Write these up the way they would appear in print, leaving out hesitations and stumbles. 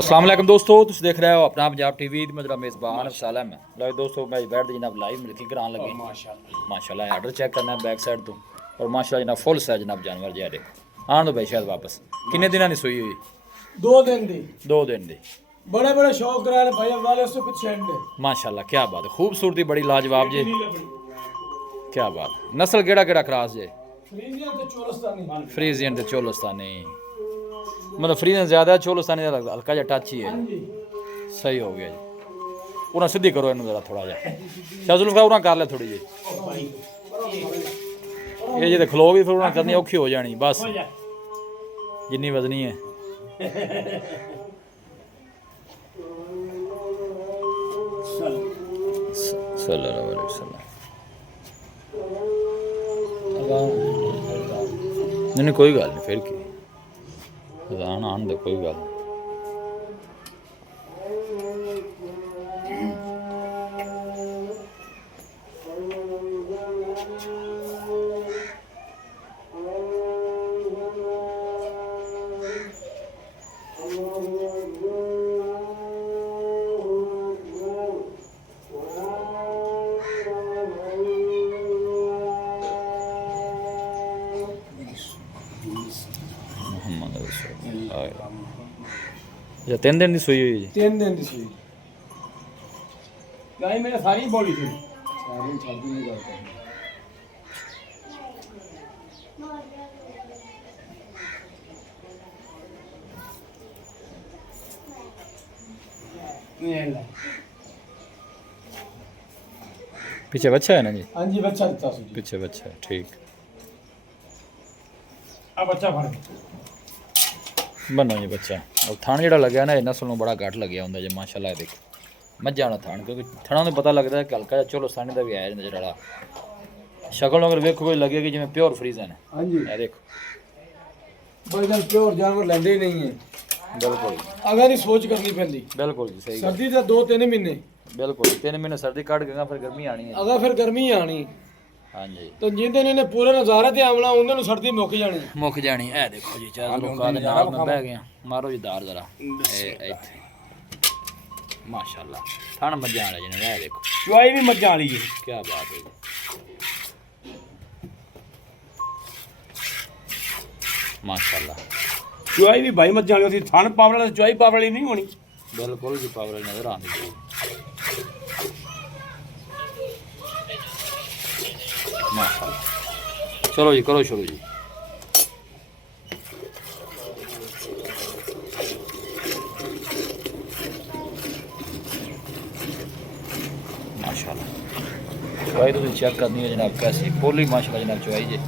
अस्सलाम वालेकुम दोस्तों, तुम देख रहे हो अपना पंजाब टीवी। मेरा मेज़बान सालम है। लो दोस्तों, मैं बैठ जनाब लाइव मिल्किंग कराने लगे। माशाल्लाह आर्डर चेक करना है बैक साइड तो, और माशाल्लाह जनाब फुल साइज जनाब जानवर जो देखो। आन दो भाई शायद वापस किन्ने दिनों की सूई हुई? 2 दिन दी 2 दिन दी। बड़े बड़े शौक कराने भाई वाले उससे कुछ छेड़ने माशाल्लाह क्या बात है, खूबसूरती बड़ी लाजवाब जी। क्या बात है। नस्ल केड़ा केड़ा क्रॉस जे? फ्रीजियन ते चोलस्तानी। फ्रीजियन ते चोलस्तानी। मतलब फ्रीजियन ज़्यादा है, चोलस्तानी का हल्का जा टच ही है। हां जी सही हो गया जी। उन्हें सीधी करो इन्हें जरा थोड़ा जा शाजुल्फा उन्हें कर ले थोड़ी जी। ये जो खलो भी फिर उन्हें करनी औखी हो जानी बस जिन्नी वजनी है। सल्लल्लाहु अलैहि वसल्लम। नहीं कोई गल नहीं, फिर की अजान आन दे, कोई गल नहीं। या 3 दिन की सुई हुई जी? 3 दिन दी सुई गाय मैंने सारी बोली थी सारी छाती में जाता है ये ले पीछे बच्चा है ना जी? हां जी बच्चा दिता सी पीछे बच्चा है, ठीक। आ बच्चा फड़ बनो जी बच्चा। और थान जो लग्या ना नस्ल में बड़ा घट लग्या होंगे जी माशाल्लाह। देखो मझा वाला थान, क्योंकि थणों तो पता लगता है कि हल्का चलो सानी का भी आया नजर वाला। शक्ल अगर वेखो कोई लगे कि जिवें प्योर फ्रीजन है। हां जी ये देखो भाई जन प्योर जानवर लेंदे ही नहीं है। बिल्कुल अगर ही सोच करनी पैंदी। बिल्कुल जी, सही गल। सर्दी दे 2-3 महीने बिल्कुल 3 महीने सर्दी कट गया, फिर गर्मी आनी है। अगर फिर गर्मी आनी हाँ जी तो जिंदे ने पूरे नज़ारे ते आमला उन्हें नु सर्दी मुक जानी। मुक जानी है। देखो जी चार लोग दे नाल में बह गए। मारो जी दार जरा इत्थे माशाल्लाह थान मजा आ रहा जी। देखो चुआई भी मज्जा वाली है। क्या बात है जी, माशाल्लाह। चुआई भी भाई मज्जा वाली होती थान पावर वाली चुआई पावर वाली नहीं होनी। बिल्कुल जी पावर नजर आती है माशाल्लाह। चलो जी करो शुरू जी। माशाल्लाह चुआई तो चेक करनी है जनाब कैसी पोली माशाल्लाह जनाब चुआई जी।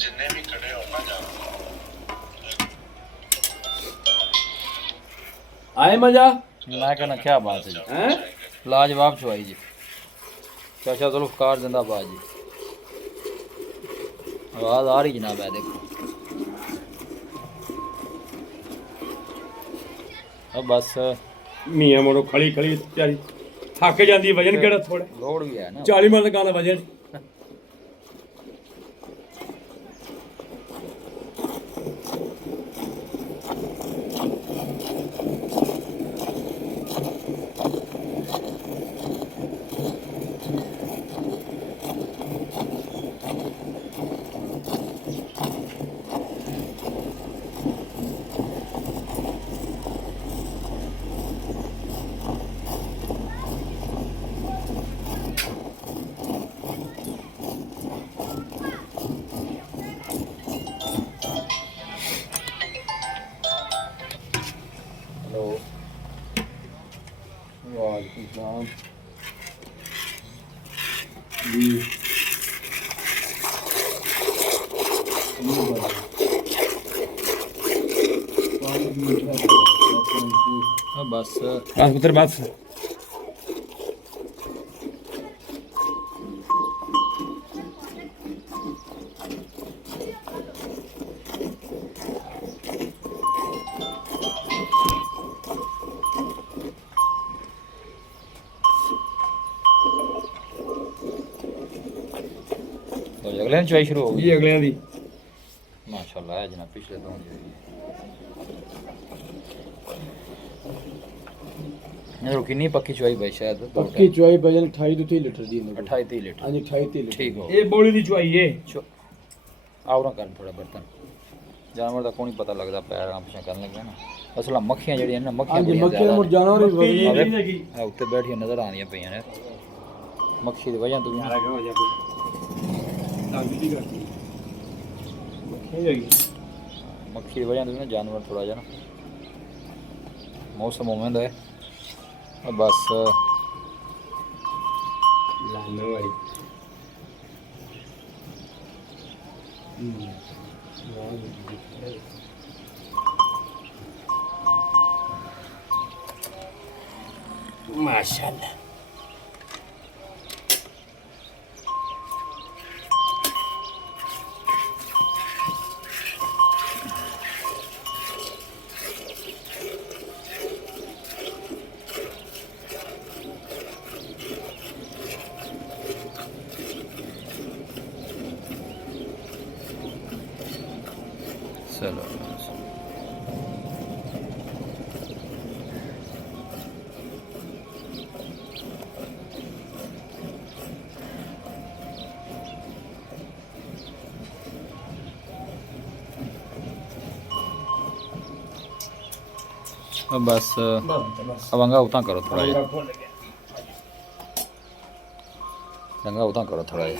जिन्ने भी खड़े हो ना आए मजा मैं कहना क्या बात है जी, हैं लाजवाब चुआई जी। चाचा जुल्फकार जिंदाबाद जी। आवाज़ आ रही जनाब है देखो। अब बस मियां मोड़ो खड़ी खड़ी प्यारी थक जाती वजन केड़ा थोड़ा लोड भी है ना। 40 मन का वजन जी बस बस पुत्र बस तो अगले चवाई शुरू हो गई ਜੀ ਅਗਲਿਆਂ ਦੀ माशाल्लाह है जनाब पिछले तो ये कितनी पक्की चवाई भाई शायद पक्की चुआई वजन 28 ਤੋਂ 30 ਲੀਟਰ ਦੀ ਇਹਨਾਂ 28 30 लीटर ਹਾਂਜੀ 28 30 ਲੀਟਰ ठीक हो ਇਹ ਬੋਲੀ ਦੀ ਚੁਆਈ ਏ आओ ना कर थोड़ा बर्तन जानवर का कोई पता लगता पैर पिछा करने लगे ना असल मक्खियां जड़ियां ना मक्खियां ਹਾਂਜੀ बड़ियां ਮੱਕੀ ज्यादा ਮੁਰ ਜਾਨਵਰ ਹੀ ਇਹ ਵਧੀਆ। ਨਹੀਂ ਹੈਗੀ है उत्ते बैठी नजर आनियां पईयां ने मक्खी दी वजह तो भी ਯਾਰਾ ਹੋ ਜਾ ਕੋਈ ਤਾਂ ਵੀ ਕਰਦੀ ਇਹ ਹੈਗੀ मक्खी की वजह से ना जानवर थोड़ा जा ना मौसम उमें है और बस ਲਾਨੋ ਵਾਲੀ ਮਾਸ਼ਾਅੱਲਾ चलो अब बस अब अंगा उतना करो थोड़ा जा अंगा उतना करो थोड़ा जा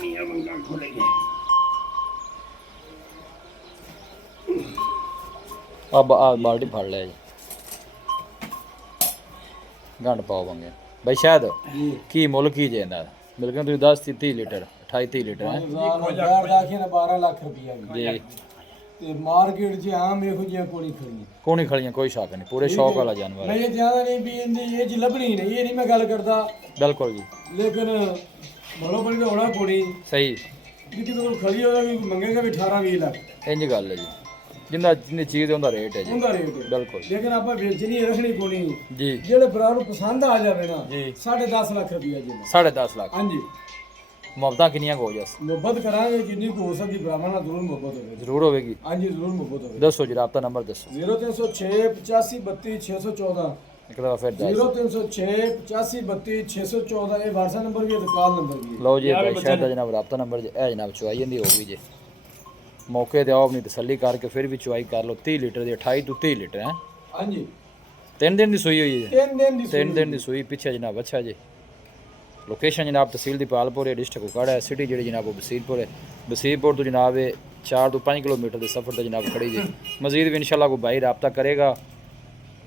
अब आ बाल्टी फाड़ ले जी गंढ पाओ बंगे भाई शायद की मुल की जे ना मिल गए तुम 10 30 लीटर 28 30 लीटर है ਬਾਜ਼ਾਰ ਦਾ ਆਖਿਆ ਨਾ 12 ਲੱਖ ਰੁਪਈਆ ਵੀ जी ਤੇ ਮਾਰਕੀਟ 'ਚ ਆਮ ਇਹੋ ਜਿਹੀਆਂ ਕੋਣੀ ਖੜੀਆਂ कोनी खड़ियां कोई शक नहीं पूरे शौक वाला जानवर ਮੈਂ है ਇਹ ਜ਼ਿਆਦਾ ਨਹੀਂ ਵੀ ਇਹਦੀ ਇਹ ਜੀ ਲੱਭਣੀ ਨਹੀਂ ਇਹ ਨਹੀਂ ਮੈਂ ਗੱਲ ਕਰਦਾ बिल्कुल जी ਲੇਕਿਨ ਮਰੋ ਬੜੀ ਹੋਣਾ ਕੋਣੀ सही ਵੀ ਕਿਤੇ ਕੋਲ ਖੜੀ ਹੋਵੇ ਵੀ ਮੰਗੇਗਾ ਵੀ 18 20 ਲੱਖ इंज गल है जी जिंदा जिन्नी चीज़ उनका रेट है जी ਉਹਦਾ ਰੇਟ ਹੈ बिल्कुल ਲੇਕਿਨ ਆਪਾਂ ਵੇਚਣੀ ਰੱਖਣੀ ਕੋਣੀ जी ਜਿਹੜੇ ਭਰਾ ਨੂੰ ਪਸੰਦ ਆ ਜਾਵੇ ਨਾ जी 10.5 ਲੱਖ ਰੁਪਈਆ ਜੀ 10.5 लाख ਹਾਂਜੀ मुहब्बत किनिया हो जस ਮੁਹੱਬਤ ਕਰਾਂਗੇ ਜਿੰਨੀ ਕੋ ਹੋ ਸਕਦੀ ਭਰਾਵਾਂ ਨਾਲ ਜ਼ਰੂਰ ਮੁਹੱਬਤ ਹੋਵੇ जरूर होगी ਹਾਂਜੀ ਜ਼ਰੂਰ ਮੁਹੱਬਤ ਹੋਵੇ दसो जी राबता नंबर दसो 0306 85 32 614 एक दफा फिर दस 0306 85 32 614 ਇਹ WhatsApp ਨੰਬਰ ਵੀ ਹੈ ਤੇ ਕਾਲ ਨੰਬਰ ਵੀ ਹੈ ਲਓ ਜੀ ਭਾਈ ਸ਼ਾਇਦ ਦਾ ਜਨਾਬ ਰਾਬਤਾ ਨੰਬਰ ਇਹ ਜਨਾਬ ਚੁਆਈ ਜਾਂਦੀ ਹੋ ਗਈ ਜੇ ਮੌਕੇ ਤੇ ਆਓ ਆਪਣੀ ਤਸੱਲੀ ਕਰਕੇ ਫਿਰ ਵੀ ਚੁਆਈ ਕਰ ਲਓ 30 ਲੀਟਰ ਦੀ 28 ਤੋਂ 30 ਲੀਟਰ ਹੈ ਹਾਂਜੀ 3 ਦਿਨ ਦੀ ਸੂਈ ਹੋਈ ਹੈ 3 ਦਿਨ ਦੀ 3 ਦਿਨ ਦੀ ਸੂਈ ਪਿੱਛੇ ਜਨਾਬ ਅੱਛਾ ਜੀ ਲੋਕੇਸ਼ਨ ਜਨਾਬ ਤਹਿਸੀਲ ਦੀ ਪਾਲਪੁਰ ਹੈ ਡਿਸਟ੍ਰਿਕਟ ਉਕਾੜਾ ਹੈ ਸਿਟੀ ਜਿਹੜੀ ਜਨਾਬ ਉਹ ਬਸੀਰਪੁਰ ਹੈ ਬਸੀਰਪੁਰ ਤੋਂ ਜਨਾਬ ਇਹ 4 ਤੋਂ 5 ਕਿਲੋਮੀਟਰ ਦੇ ਸਫ਼ਰ ਤੇ ਜਨਾਬ ਖੜੀ ਜੀ ਮਜ਼ੀਦ ਵੀ ਇਨਸ਼ਾਅੱਲਾ ਕੋਈ ਭਾਈ ਰਾਬਤਾ ਕਰੇਗਾ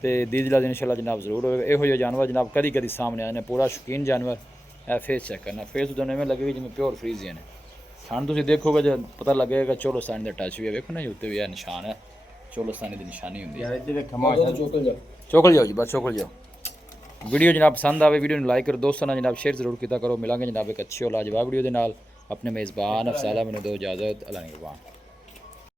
ਤੇ ਦੀਜਲਾ ਦੀ ਇਨਸ਼ਾਅੱਲਾ ਜਨਾਬ ਜ਼ਰੂਰ ਹੋਵੇਗਾ ਇਹੋ ਜਿਹੇ ਜਾਨਵਰ ਜਨਾਬ ਕਦੀ ਕਦੀ ਸਾਹਮਣੇ ਆਏ ਨੇ ਪੂਰਾ ਸ਼ੌਕੀਨ ਜਾਨਵਰ ਇਹ ਫੇਸ ਚੈੱਕ ਕਰਨਾ ਫੇਸ ਤੋਂ ਐਵੇਂ ਲੱਗੇਗੀ ਜਿਵੇਂ ਪਿਓਰ ਫਰੀਜ਼ੀਅਨ ਹੈ ਸਾਨੂੰ ਤੁਸੀਂ ਦੇਖੋਗੇ ਜੇ ਪਤਾ ਲੱਗੇਗਾ ਚੋਲੋਸਤਾਨੀ ਦਾ ਟੱਚ ਵੀ ਹੈ ਵੇਖੋ ਨਾ ਜੀ ਉੱਤੇ ਵੀ ਇਹ ਨਿਸ਼ਾਨ ਹੈ ਚੋਲੋਸਤਾਨੀ ਦੀ ਨਿਸ਼ਾਨੀ ਹੁੰਦੀ ਹੈ ਯਾਰ ਇੱਥੇ ਵੇਖ ਚੋਕਲ ਜਾ ਚੋਕਲ ਜਾਓ ਜੀ ਬਸ ਚੋਕਲ ਜਾਓ वीडियो जनाब पसंद आवे वीडियो ਨੂੰ ਲਾਈਕ ਕਰੋ ਦੋਸਤਾਂ ਨਾਲ ਜਨਾਬ ਸ਼ੇਅਰ ਜ਼ਰੂਰ ਕੀਤਾ ਕਰੋ ਮਿਲਾਂਗੇ ਜਨਾਬ ਇੱਕ ਅੱਛੀ ਔਰ ਲਾਜਵਾਬ ਵੀਡੀਓ ਦੇ ਨਾਲ ਆਪਣੇ ਮੇਜ਼ਬਾਨ ਅਫਸਾਲਾ ਮੈਨੂੰ ਦਿਓ ਇਜਾਜ਼ਤ ਅੱਲਾ ਨਿਗਹਬਾਨ